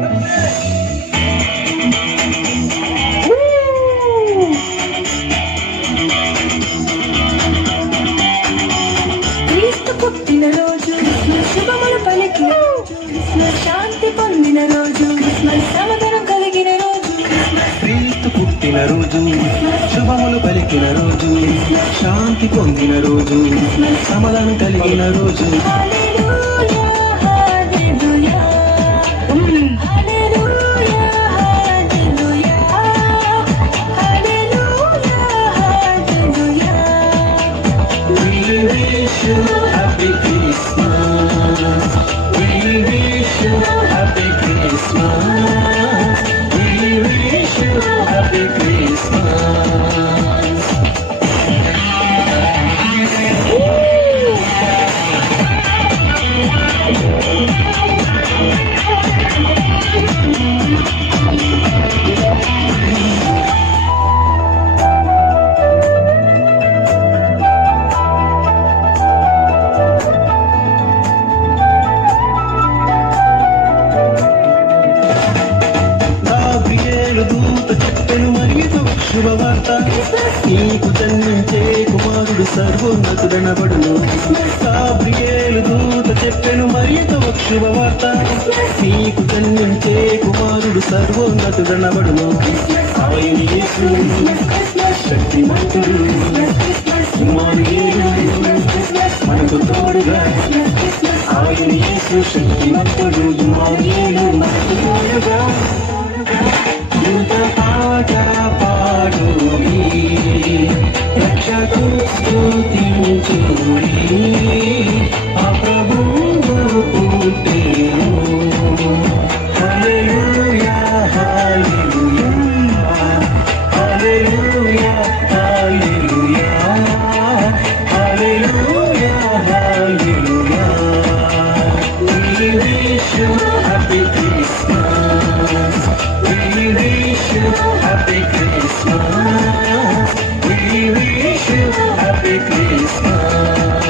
క్రీస్తు పుట్టిన రోజు, శుభములు పలికిన రోజు, శాంతి పొందిన రోజు, సమాధానం కలిగిన రోజు. క్రీస్తు పుట్టిన రోజు, శుభములు పలికిన రోజు, శాంతి పొందిన రోజు, సమాధానం కలిగిన రోజు. Happy Christmas, we wish you Happy Christmas, we wish you Happy Christmas. దూత చెప్పెను మరియతో శుభవార్త, నీకు జన్మించే కుమారుడు సర్వోన్నతుడనబడును. గాబ్రియేలు దూత చెప్పెను మరియతో శుభవార్త, నీకు జన్మించే కుమారుడు సర్వోన్నతుడనబడును. ఆయన యేసు శక్తిమంతుడు, ఇమ్మానుయేలు మనకు తోడుగా. ఆయన యేసు శక్తిమంతుడు, ఇమ్మానుయేలు మనకు తోడుగా. పాట పాడుడి, రక్షకు స్తుతించుడి, ఆ ప్రభువు పుట్టెను. హల్లెలూయా హల్లెలూయా హల్లెలూయా హల్లెలూయా హల్లెలూయా హల్లెలూయా. We wish you Happy Christmas, we wish you Happy Christmas, we wish you Happy Christmas.